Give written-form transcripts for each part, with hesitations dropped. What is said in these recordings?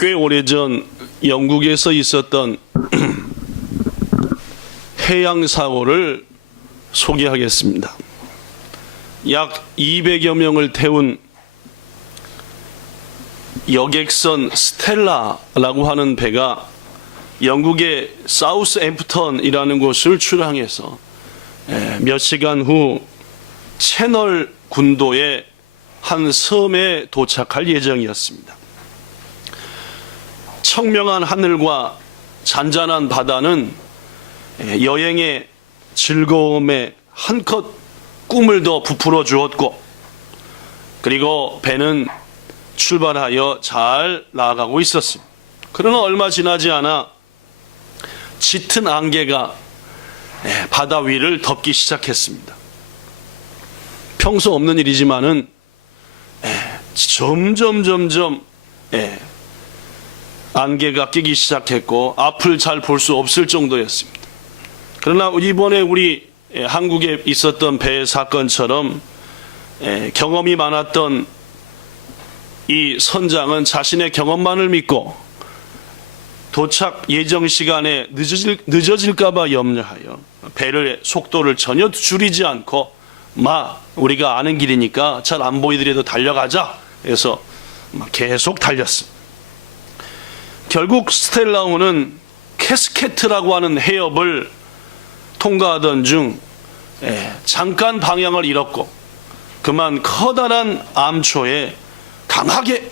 꽤 오래전 영국에서 있었던 해양 사고를 소개하겠습니다. 약 200여 명을 태운 여객선 스텔라라고 하는 배가 영국의 사우스앰프턴이라는 곳을 출항해서 몇 시간 후 채널 군도의 한 섬에 도착할 예정이었습니다. 청명한 하늘과 잔잔한 바다는 여행의 즐거움에 한껏 꿈을 더 부풀어 주었고, 그리고 배는 출발하여 잘 나아가고 있었습니다. 그러나 얼마 지나지 않아 짙은 안개가 바다 위를 덮기 시작했습니다. 평소 없는 일이지만은 점점 안개가 끼기 시작했고 앞을 잘 볼 수 없을 정도였습니다. 그러나 이번에 우리 한국에 있었던 배 사건처럼 경험이 많았던 이 선장은 자신의 경험만을 믿고 도착 예정 시간에 늦어질까 봐 염려하여 배를 속도를 전혀 줄이지 않고 우리가 아는 길이니까 잘 안 보이더라도 달려가자 해서 계속 달렸습니다. 결국 스텔라호는 캐스케트라고 하는 해협을 통과하던 중 잠깐 방향을 잃었고 그만 커다란 암초에 강하게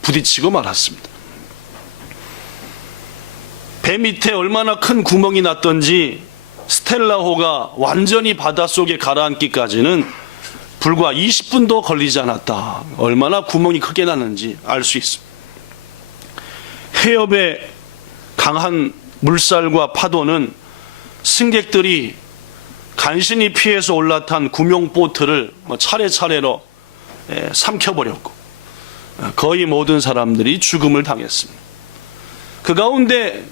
부딪히고 말았습니다. 배 밑에 얼마나 큰 구멍이 났던지 스텔라호가 완전히 바닷속에 가라앉기까지는 불과 20분도 걸리지 않았다. 얼마나 구멍이 크게 났는지 알 수 있습니다. 해협의 강한 물살과 파도는 승객들이 간신히 피해서 올라탄 구명보트를 차례차례로 삼켜버렸고 거의 모든 사람들이 죽음을 당했습니다. 그 가운데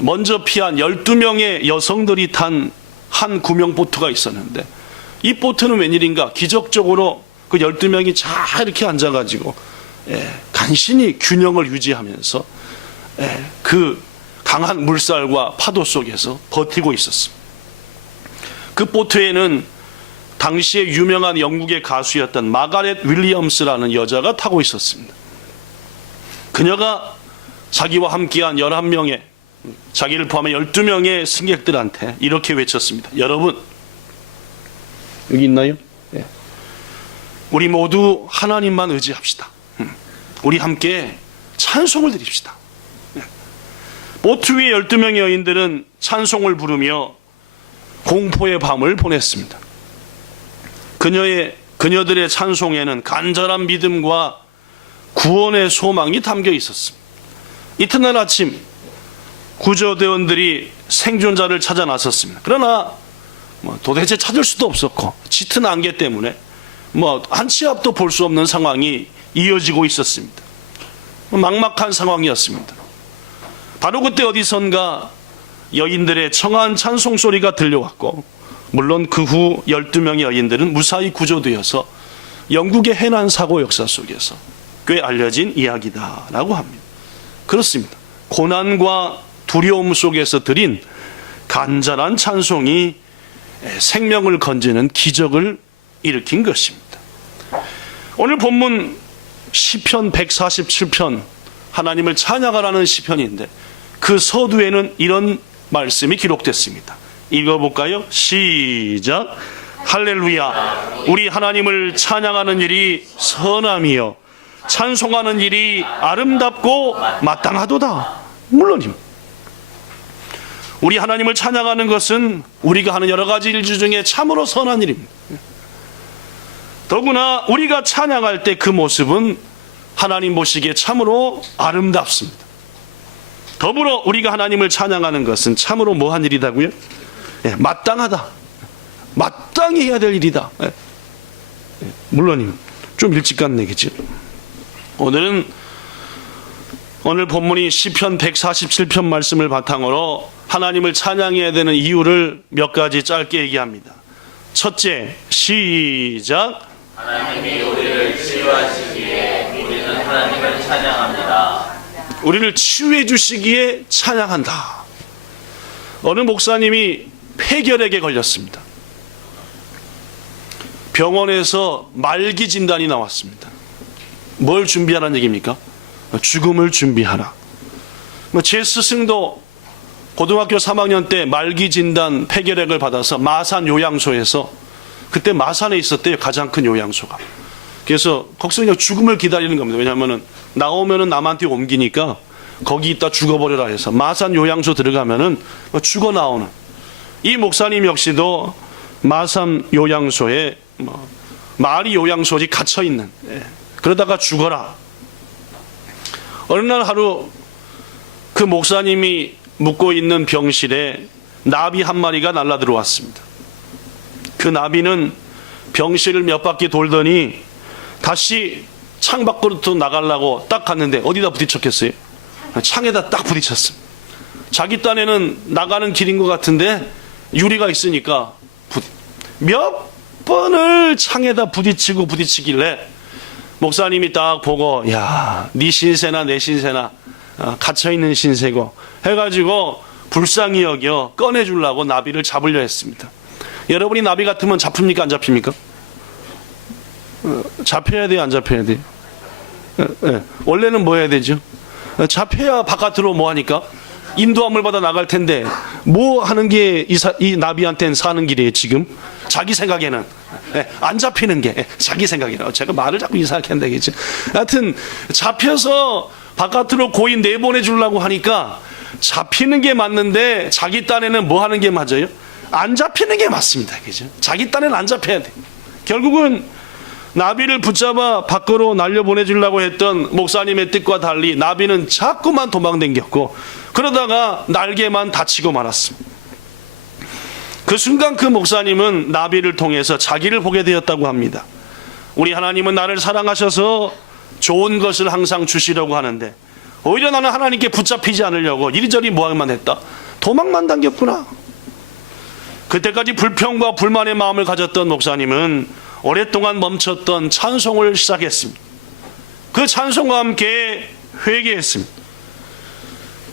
먼저 피한 12명의 여성들이 탄 한 구명보트가 있었는데 이 보트는 웬일인가 기적적으로 그 12명이 잘 이렇게 앉아가지고 간신히 균형을 유지하면서 그 강한 물살과 파도 속에서 버티고 있었습니다. 그 보트에는 당시에 유명한 영국의 가수였던 마가렛 윌리엄스라는 여자가 타고 있었습니다. 그녀가 자기와 함께한 11명의, 자기를 포함해 12명의 승객들한테 이렇게 외쳤습니다. 여러분, 여기 있나요? 우리 모두 하나님만 의지합시다. 우리 함께 찬송을 드립시다. 보트 위의 12명의 여인들은 찬송을 부르며 공포의 밤을 보냈습니다. 그녀들의 찬송에는 간절한 믿음과 구원의 소망이 담겨 있었습니다. 이튿날 아침 구조대원들이 생존자를 찾아 나섰습니다. 그러나 도대체 찾을 수도 없었고 짙은 안개 때문에 한 치 앞도 볼 수 없는 상황이 이어지고 있었습니다. 막막한 상황이었습니다. 바로 그때 어디선가 여인들의 청아한 찬송 소리가 들려왔고, 물론 그 후 12명의 여인들은 무사히 구조되어서 영국의 해난 사고 역사 속에서 꽤 알려진 이야기다라고 합니다. 그렇습니다. 고난과 두려움 속에서 드린 간절한 찬송이 생명을 건지는 기적을 일으킨 것입니다. 오늘 본문 시편 147편, 하나님을 찬양하라는 시편인데 그 서두에는 이런 말씀이 기록됐습니다. 읽어볼까요? 시작. 할렐루야. 우리 하나님을 찬양하는 일이 선함이요 찬송하는 일이 아름답고 마땅하도다. 물론입니다. 우리 하나님을 찬양하는 것은 우리가 하는 여러 가지 일 중에 참으로 선한 일입니다. 더구나 우리가 찬양할 때 그 모습은 하나님 보시기에 참으로 아름답습니다. 더불어 우리가 하나님을 찬양하는 것은 참으로 뭐한 일이다고요? 마땅하다. 마땅히 해야 될 일이다. 물론입니다. 좀 일찍 갔네겠죠. 오늘 본문이 시편 147편 말씀을 바탕으로 하나님을 찬양해야 되는 이유를 몇 가지 짧게 얘기합니다. 첫째, 시작. 하나님이 우리를 치유하시기에 우리는 하나님을 찬양합니다. 우리를 치유해 주시기에 찬양한다. 어느 목사님이 폐결핵에 걸렸습니다. 병원에서 말기 진단이 나왔습니다. 뭘 준비하라는 얘기입니까? 죽음을 준비하라. 제 스승도 고등학교 3학년 때 말기 진단 폐결핵을 받아서 마산 요양소에서, 그때 마산에 있었대요. 가장 큰 요양소가. 그래서 거기서 그냥 죽음을 기다리는 겁니다. 왜냐하면 나오면은 남한테 옮기니까 거기 있다 죽어버려라 해서 마산 요양소 들어가면은 죽어 나오는, 이 목사님 역시도 마산 요양소에 마리 요양소지 갇혀 있는, 그러다가 죽어라. 어느 날 하루 그 목사님이 묵고 있는 병실에 나비 한 마리가 날라 들어왔습니다. 그 나비는 병실을 몇 바퀴 돌더니 다시 창 밖으로 나가려고 딱 갔는데 어디다 부딪혔겠어요? 창에다 딱 부딪혔습니다. 자기 딴에는 나가는 길인 것 같은데 유리가 있으니까 몇 번을 창에다 부딪히길래 목사님이 딱 보고, 야, 네 신세나 내 신세나 갇혀있는 신세고 해가지고 불쌍히 여겨 꺼내주려고 나비를 잡으려 했습니다. 여러분이 나비 같으면 잡힙니까? 안 잡힙니까? 잡혀야 돼요? 안 잡혀야 돼요? 원래는 뭐 해야 되죠? 잡혀야 바깥으로 뭐 하니까? 인도함을 받아 나갈 텐데 뭐 하는 게 이 나비한테는 사는 길이에요 지금? 자기 생각에는 안 잡히는 게 자기 생각이에요. 제가 말을 자꾸 이상하게 한다 겠죠. 하여튼 잡혀서 바깥으로 고인 내보내 주려고 하니까 잡히는 게 맞는데 자기 딴에는 뭐 하는 게 맞아요? 안 잡히는 게 맞습니다. 그죠? 자기 딴에는 안 잡혀야 돼. 결국은 나비를 붙잡아 밖으로 날려보내주려고 했던 목사님의 뜻과 달리 나비는 자꾸만 도망댕겼고 그러다가 날개만 다치고 말았습니다. 그 순간 그 목사님은 나비를 통해서 자기를 보게 되었다고 합니다. 우리 하나님은 나를 사랑하셔서 좋은 것을 항상 주시려고 하는데 오히려 나는 하나님께 붙잡히지 않으려고 이리저리 모함만 했다. 도망만 당겼구나. 그때까지 불평과 불만의 마음을 가졌던 목사님은 오랫동안 멈췄던 찬송을 시작했습니다. 그 찬송과 함께 회개했습니다.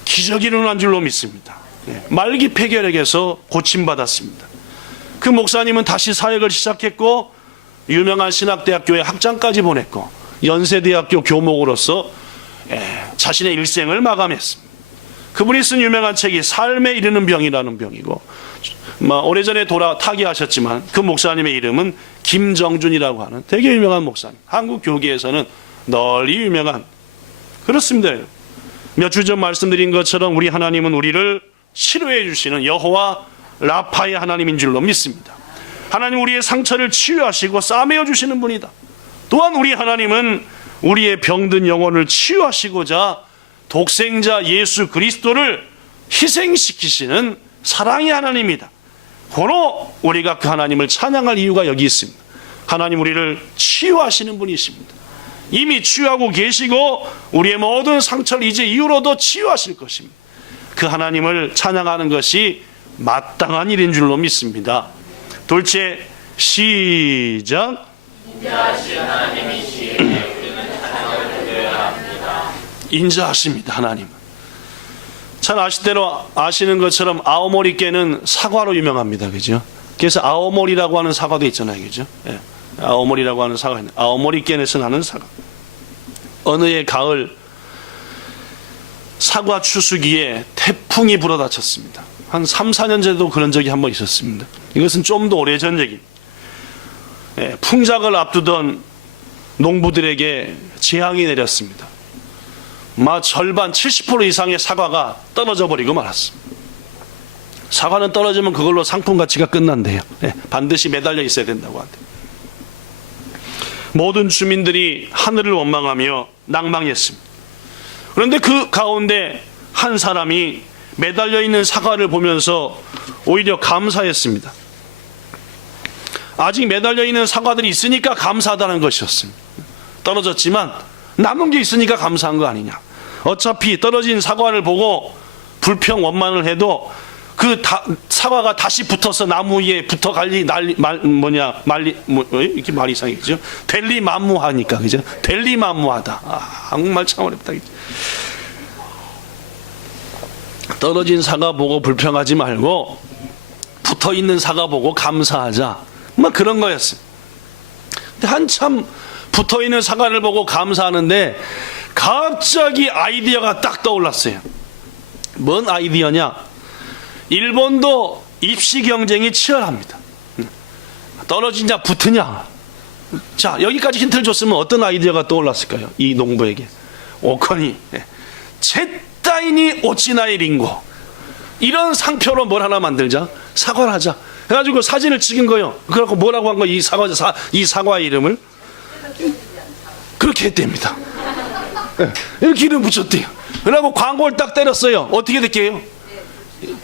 기적이 일어난 줄로 믿습니다. 말기 폐결핵에서 고침받았습니다. 그 목사님은 다시 사역을 시작했고 유명한 신학대학교에 학장까지 보냈고 연세대학교 교목으로서 자신의 일생을 마감했습니다. 그분이 쓴 유명한 책이 삶에 이르는 병이라는 병이고 오래전에 타계하셨지만 그 목사님의 이름은 김정준이라고 하는 되게 유명한 목사님, 한국 교계에서는 널리 유명한, 그렇습니다. 몇 주 전 말씀드린 것처럼 우리 하나님은 우리를 치료해 주시는 여호와 라파의 하나님인 줄로 믿습니다. 하나님 우리의 상처를 치유하시고 싸매어 주시는 분이다. 또한 우리 하나님은 우리의 병든 영혼을 치유하시고자 독생자 예수 그리스도를 희생시키시는 사랑의 하나님이다. 고로 우리가 그 하나님을 찬양할 이유가 여기 있습니다. 하나님 우리를 치유하시는 분이십니다. 이미 치유하고 계시고 우리의 모든 상처를 이제 이후로도 치유하실 것입니다. 그 하나님을 찬양하는 것이 마땅한 일인 줄로 믿습니다. 둘째, 시작. 인자하신 하나님이시기에 우리는 찬양을 드려야 합니다. 인자하십니다. 하나님은. 잘 아시는 것처럼 아오모리께는 사과로 유명합니다. 그죠? 그래서 아오모리라고 하는 사과도 있잖아요. 그죠? 예. 아오모리라고 하는 사과. 아오모리께에서 나는 사과. 어느 해 가을 사과 추수기에 태풍이 불어닥쳤습니다. 한 3, 4년 전에도 그런 적이 한 번 있었습니다. 이것은 좀 더 오래전 얘기입니다. 예, 풍작을 앞두던 농부들에게 재앙이 내렸습니다. 절반 70% 이상의 사과가 떨어져 버리고 말았습니다. 사과는 떨어지면 그걸로 상품 가치가 끝난대요. 네, 반드시 매달려 있어야 된다고 한대요. 모든 주민들이 하늘을 원망하며 낭망했습니다. 그런데 그 가운데 한 사람이 매달려 있는 사과를 보면서 오히려 감사했습니다. 아직 매달려 있는 사과들이 있으니까 감사하다는 것이었습니다. 떨어졌지만 남은 게 있으니까 감사한 거 아니냐. 어차피 떨어진 사과를 보고 불평 원망을 해도 그 사과가 다시 붙어서 나무 위에 붙어 이렇게 말이 이상했죠. 될리만무하니까, 그죠? 될리만무하다. 한국말 참 어렵다. 떨어진 사과 보고 불평하지 말고 붙어있는 사과 보고 감사하자. 뭐 그런 거였어요. 근데 한참 붙어있는 사과를 보고 감사하는데 갑자기 아이디어가 딱 떠올랐어요. 뭔 아이디어냐? 일본도 입시 경쟁이 치열합니다. 떨어지냐 붙으냐. 자, 여기까지 힌트를 줬으면 어떤 아이디어가 떠올랐을까요? 이 농부에게. 오코니 제타이니 오치나이 링고, 이런 상표로 뭘 하나 만들자. 사과를 하자 해가지고 사진을 찍은 거예요. 그래갖고 뭐라고 한 거예요? 이 사과의 이름을 그렇게 했답니다. 이렇게 이름 붙였대요. 그러고 광고를 딱 때렸어요. 어떻게 됐게요?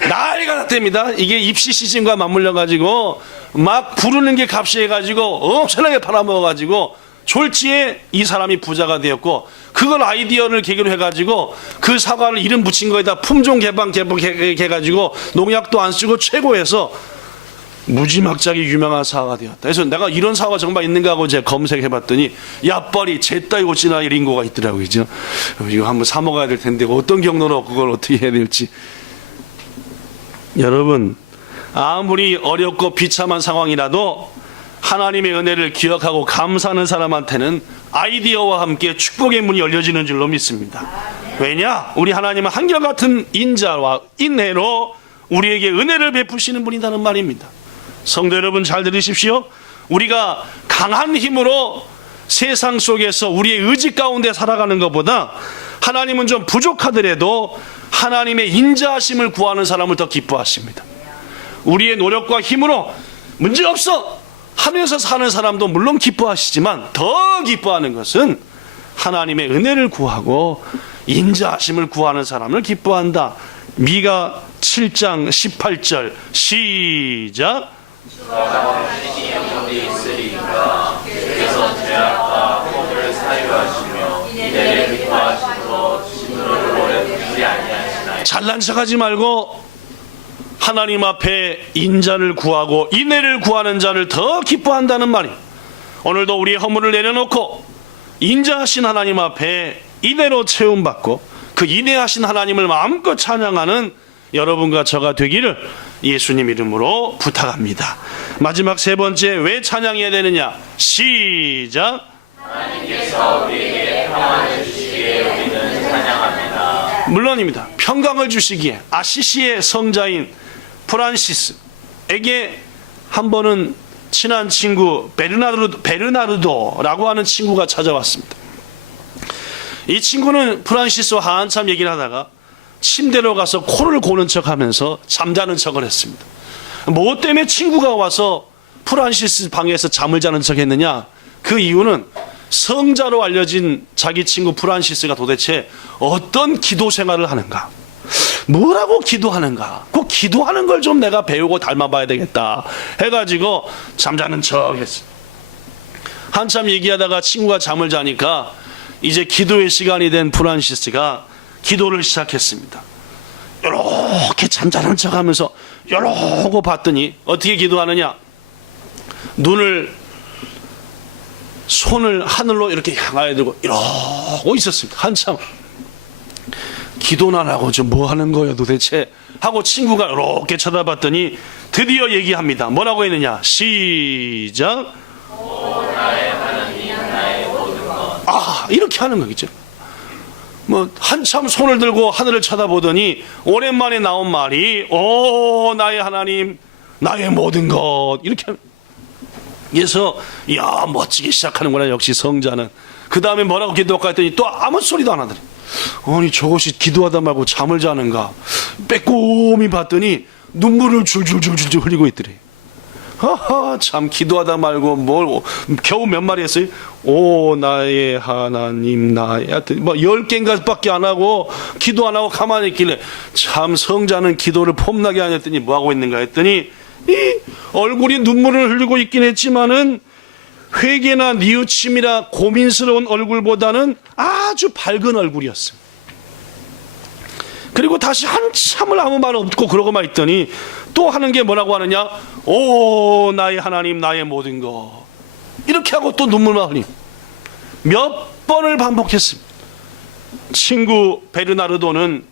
난리가 났답니다. 이게 입시 시즌과 맞물려가지고 막 부르는 게 값이 해가지고 엄청나게 팔아먹어가지고 졸지에 이 사람이 부자가 되었고, 그걸 아이디어를 계기로 해가지고 그 사과를 이름 붙인 거에다 품종 개방 해가지고 농약도 안 쓰고 최고해서 무지막지하게 유명한 사과가 되었다. 그래서 내가 이런 사과가 정말 있는가 하고 제가 검색해봤더니 야빨이 제따이 오치나이 링고가 있더라고요. 그죠? 이거 한번 사 먹어야 될 텐데 어떤 경로로 그걸 어떻게 해야 될지. 여러분, 아무리 어렵고 비참한 상황이라도 하나님의 은혜를 기억하고 감사하는 사람한테는 아이디어와 함께 축복의 문이 열려지는 줄로 믿습니다. 왜냐? 우리 하나님은 한결같은 인자와 인내로 우리에게 은혜를 베푸시는 분이라는 말입니다. 성도 여러분, 잘 들으십시오. 우리가 강한 힘으로 세상 속에서 우리의 의지 가운데 살아가는 것보다 하나님은 좀 부족하더라도 하나님의 인자하심을 구하는 사람을 더 기뻐하십니다. 우리의 노력과 힘으로 문제없어 하면서 사는 사람도 물론 기뻐하시지만 더 기뻐하는 것은 하나님의 은혜를 구하고 인자하심을 구하는 사람을 기뻐한다. 미가 7장 18절 시작. 잘난 척하지 말고 하나님 앞에 인자를 구하고 인애를 구하는 자를 더 기뻐한다는 말이, 오늘도 우리의 허물을 내려놓고 인자하신 하나님 앞에 인애로 채움받고 그 인애하신 하나님을 마음껏 찬양하는 여러분과 저가 되기를 예수님 이름으로 부탁합니다. 마지막 세 번째, 왜 찬양해야 되느냐? 시작. 하나님께서 우리에게 평안을 주시기에 우리는 찬양합니다. 물론입니다. 평강을 주시기에 아시시의 성자인 프란시스에게 한 번은 친한 친구 베르나르도라고 하는 친구가 찾아왔습니다. 이 친구는 프란시스와 한참 얘기를 하다가 침대로 가서 코를 고는 척하면서 잠자는 척을 했습니다. 뭐 때문에 친구가 와서 프란시스 방에서 잠을 자는 척했느냐? 그 이유는 성자로 알려진 자기 친구 프란시스가 도대체 어떤 기도 생활을 하는가, 뭐라고 기도하는가, 그 기도하는 걸 좀 내가 배우고 닮아봐야 되겠다 해가지고 잠자는 척 했어요. 한참 얘기하다가 친구가 잠을 자니까 이제 기도의 시간이 된 프란시스가 기도를 시작했습니다. 이렇게 잠자는 척하면서 이러고 봤더니 어떻게 기도하느냐? 손을 하늘로 이렇게 향하여 들고 이러고 있었습니다. 한참. 기도나 하고 좀 뭐 하는 거예요 도대체 하고 친구가 이렇게 쳐다봤더니 드디어 얘기합니다. 뭐라고 했느냐? 시작. 이렇게 하는 거겠죠. 뭐 한참 손을 들고 하늘을 쳐다보더니 오랜만에 나온 말이 오 나의 하나님 나의 모든 것, 이렇게. 그래서 야 멋지게 시작하는구나 역시 성자는. 그 다음에 뭐라고 기도할까 했더니 또 아무 소리도 안 하더니, 아니 저것이 기도하다 말고 잠을 자는가 빼꼼히 봤더니 눈물을 줄줄줄줄 흘리고 있더래. 하하, 참 기도하다 말고 뭘 겨우 몇 마리 했어요? 오 나의 하나님 나의, 하여튼 뭐 10개인가 밖에 안 하고 기도 안 하고 가만히 있길래 참 성자는 기도를 폼나게 안 했더니 뭐 하고 있는가 했더니 이 얼굴이 눈물을 흘리고 있긴 했지만은 회개나 뉘우침이라 고민스러운 얼굴보다는 아주 밝은 얼굴이었어요. 그리고 다시 한참을 아무 말 없고 그러고만 있더니 또 하는 게 뭐라고 하느냐? 오 나의 하나님 나의 모든 것, 이렇게 하고 또 눈물만 흘림. 몇 번을 반복했습니다. 친구 베르나르도는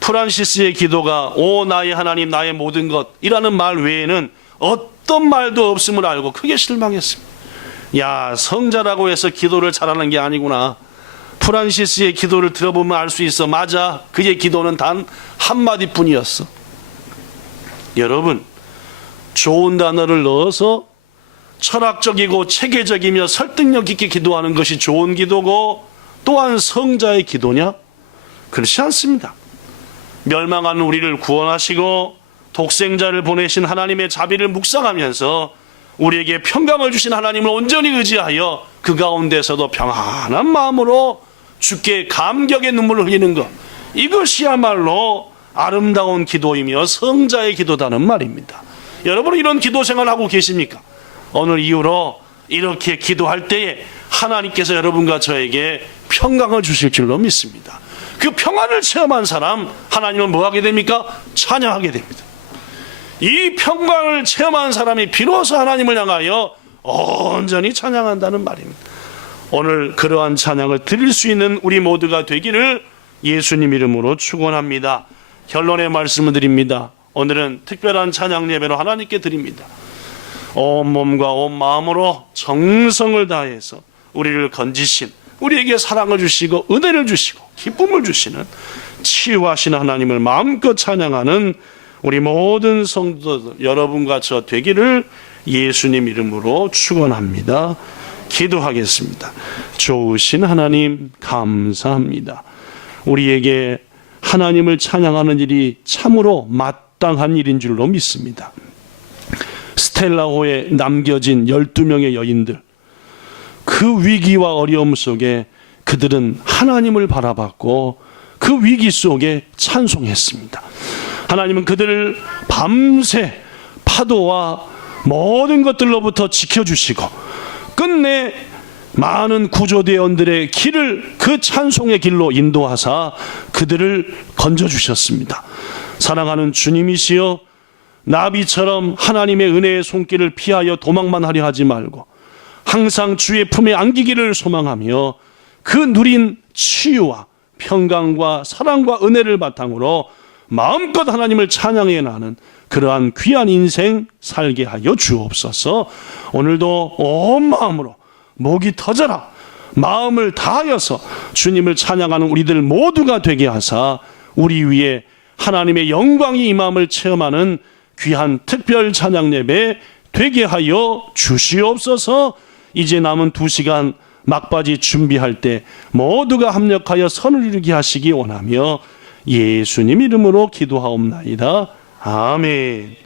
프란시스의 기도가 오 나의 하나님 나의 모든 것이라는 말 외에는 어떤 말도 없음을 알고 크게 실망했습니다. 야, 성자라고 해서 기도를 잘하는 게 아니구나. 프란시스의 기도를 들어보면 알 수 있어. 맞아, 그의 기도는 단 한마디뿐이었어. 여러분, 좋은 단어를 넣어서 철학적이고 체계적이며 설득력 있게 기도하는 것이 좋은 기도고 또한 성자의 기도냐? 그렇지 않습니다. 멸망하는 우리를 구원하시고 독생자를 보내신 하나님의 자비를 묵상하면서 우리에게 평강을 주신 하나님을 온전히 의지하여 그 가운데서도 평안한 마음으로 주께 감격의 눈물을 흘리는 것, 이것이야말로 아름다운 기도이며 성자의 기도다는 말입니다. 여러분은 이런 기도 생활하고 계십니까? 오늘 이후로 이렇게 기도할 때에 하나님께서 여러분과 저에게 평강을 주실 줄로 믿습니다. 그 평안을 체험한 사람, 하나님은 뭐 하게 됩니까? 찬양하게 됩니다. 이 평강을 체험한 사람이 비로소 하나님을 향하여 온전히 찬양한다는 말입니다. 오늘 그러한 찬양을 드릴 수 있는 우리 모두가 되기를 예수님 이름으로 축원합니다. 결론의 말씀을 드립니다. 오늘은 특별한 찬양 예배로 하나님께 드립니다. 온 몸과 온 마음으로 정성을 다해서 우리를 건지신, 우리에게 사랑을 주시고 은혜를 주시고 기쁨을 주시는 치유하신 하나님을 마음껏 찬양하는 우리 모든 성도들 여러분과 저 되기를 예수님 이름으로 축원합니다. 기도하겠습니다. 좋으신 하나님 감사합니다. 우리에게 하나님을 찬양하는 일이 참으로 마땅한 일인 줄로 믿습니다. 스텔라호에 남겨진 12명의 여인들, 그 위기와 어려움 속에 그들은 하나님을 바라봤고 그 위기 속에 찬송했습니다. 하나님은 그들을 밤새 파도와 모든 것들로부터 지켜주시고 끝내 많은 구조대원들의 길을 그 찬송의 길로 인도하사 그들을 건져주셨습니다. 사랑하는 주님이시여, 나비처럼 하나님의 은혜의 손길을 피하여 도망만 하려 하지 말고 항상 주의 품에 안기기를 소망하며 그 누린 치유와 평강과 사랑과 은혜를 바탕으로 마음껏 하나님을 찬양해 나는 그러한 귀한 인생 살게 하여 주옵소서. 오늘도 온 마음으로 목이 터져라 마음을 다하여서 주님을 찬양하는 우리들 모두가 되게 하사 우리 위에 하나님의 영광이 임함을 체험하는 귀한 특별 찬양 예배 되게 하여 주시옵소서. 이제 남은 2시간 막바지 준비할 때 모두가 합력하여 선을 이루게 하시기 원하며 예수님 이름으로 기도하옵나이다. 아멘.